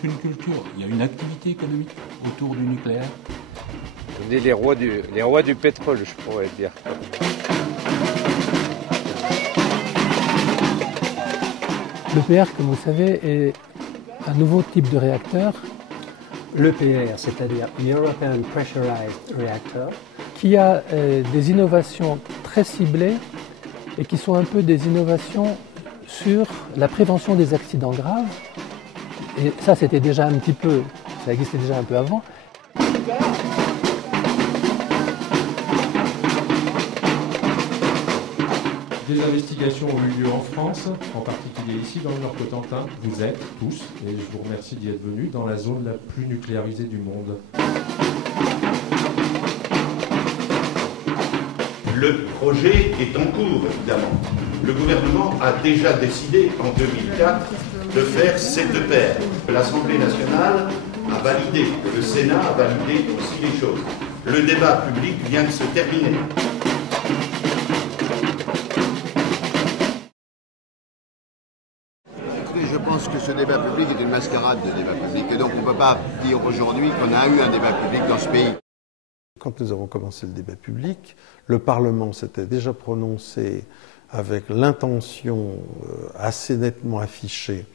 qu'une culture, il y a une activité économique autour du nucléaire. On est les rois du pétrole, je pourrais dire. L'EPR, comme vous savez, est un nouveau type de réacteur. L'EPR, c'est-à-dire European Pressurized Reactor, qui a des innovations très ciblées et qui sont un peu des innovations sur la prévention des accidents graves. Et ça, c'était déjà un petit peu, ça existait déjà un peu avant. Des investigations ont eu lieu en France, en particulier ici dans le Nord-Cotentin. Vous êtes tous, et je vous remercie d'y être venus, dans la zone la plus nucléarisée du monde. Le projet est en cours, évidemment. Le gouvernement a déjà décidé, en 2004, de faire cette EPR. L'Assemblée nationale a validé, le Sénat a validé aussi les choses. Le débat public vient de se terminer. Je pense que ce débat public est une mascarade de débat public et donc on ne peut pas dire aujourd'hui qu'on a eu un débat public dans ce pays. Quand nous avons commencé le débat public, le Parlement s'était déjà prononcé avec l'intention assez nettement affichée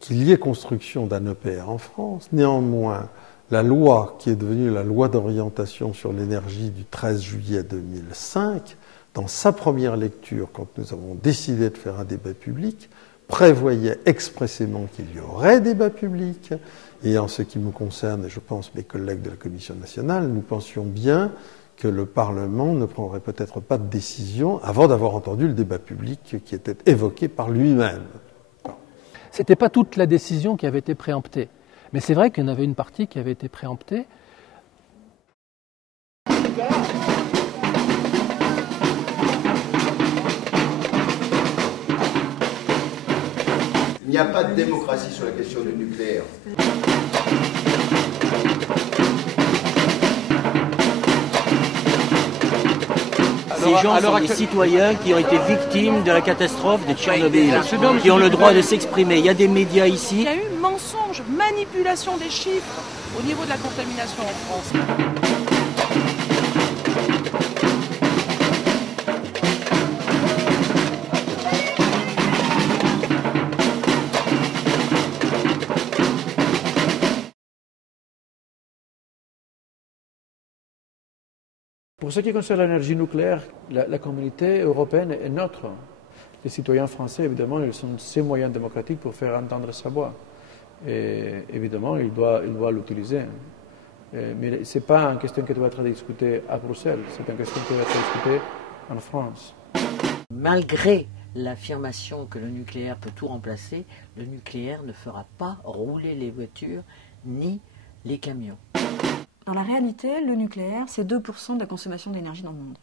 qu'il y ait construction d'un EPR en France. Néanmoins, la loi qui est devenue la loi d'orientation sur l'énergie du 13 juillet 2005, dans sa première lecture, quand nous avons décidé de faire un débat public, prévoyait expressément qu'il y aurait débat public. Et en ce qui me concerne, et je pense mes collègues de la Commission nationale, nous pensions bien que le Parlement ne prendrait peut-être pas de décision avant d'avoir entendu le débat public qui était évoqué par lui-même. Ce n'était pas toute la décision qui avait été préemptée. Mais c'est vrai qu'il y en avait une partie qui avait été préemptée. Il n'y a pas de démocratie sur la question du nucléaire. Ces gens sont des citoyens qui ont été victimes de la catastrophe de Tchernobyl, qui ont le droit de s'exprimer. Il y a des médias ici. Il y a eu mensonge, manipulation des chiffres au niveau de la contamination en France. Pour ce qui concerne l'énergie nucléaire, la communauté européenne est neutre. Les citoyens français, évidemment, ils sont ces moyens démocratiques pour faire entendre sa voix. Et évidemment, ils doivent l'utiliser. Mais ce n'est pas une question qui doit être discutée à Bruxelles, c'est une question qui doit être discutée en France. Malgré l'affirmation que le nucléaire peut tout remplacer, le nucléaire ne fera pas rouler les voitures ni les camions. Dans la réalité, le nucléaire, c'est 2% de la consommation d'énergie dans le monde.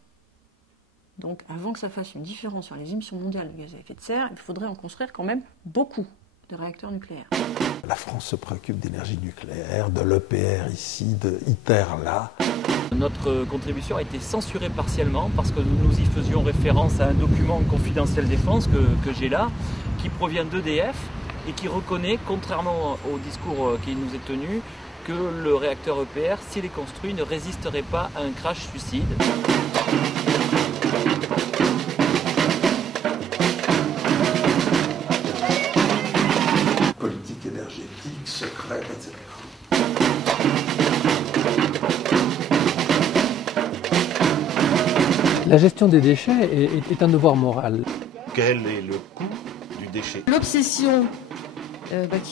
Donc, avant que ça fasse une différence sur les émissions mondiales de gaz à effet de serre, il faudrait en construire quand même beaucoup de réacteurs nucléaires. La France se préoccupe d'énergie nucléaire, de l'EPR ici, de ITER là. Notre contribution a été censurée partiellement parce que nous y faisions référence à un document confidentiel défense que j'ai là, qui provient d'EDF et qui reconnaît, contrairement au discours qui nous est tenu, que le réacteur EPR, s'il est construit, ne résisterait pas à un crash suicide. Politique énergétique, secrète, etc. La gestion des déchets est un devoir moral. Quel est le coût du déchet? L'obsession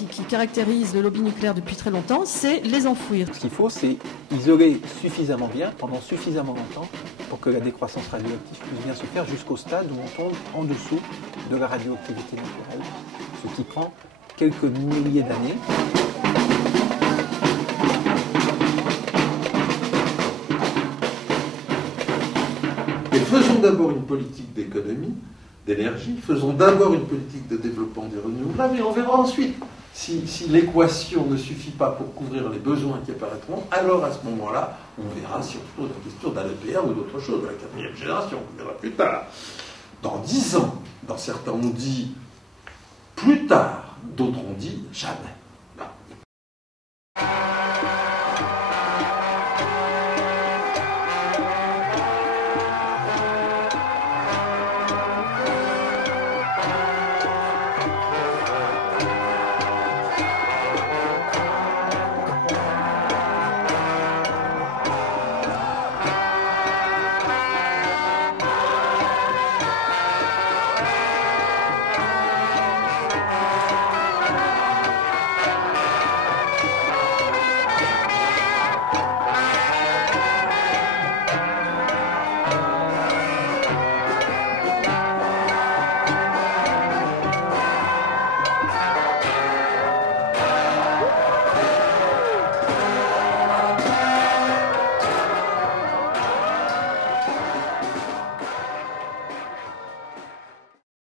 qui caractérise le lobby nucléaire depuis très longtemps, c'est les enfouir. Ce qu'il faut, c'est isoler suffisamment bien, pendant suffisamment longtemps, pour que la décroissance radioactive puisse bien se faire jusqu'au stade où on tombe en dessous de la radioactivité naturelle, ce qui prend quelques milliers d'années. Et faisons d'abord une politique d'économie, d'énergie, faisons d'abord une politique de développement des renouvelables et on verra ensuite. Si l'équation ne suffit pas pour couvrir les besoins qui apparaîtront, alors à ce moment-là, on verra si on se pose la question d'un EPR ou d'autre chose, de la 4e génération, on verra plus tard. Dans 10 ans, dans certains on dit plus tard, d'autres on dit jamais.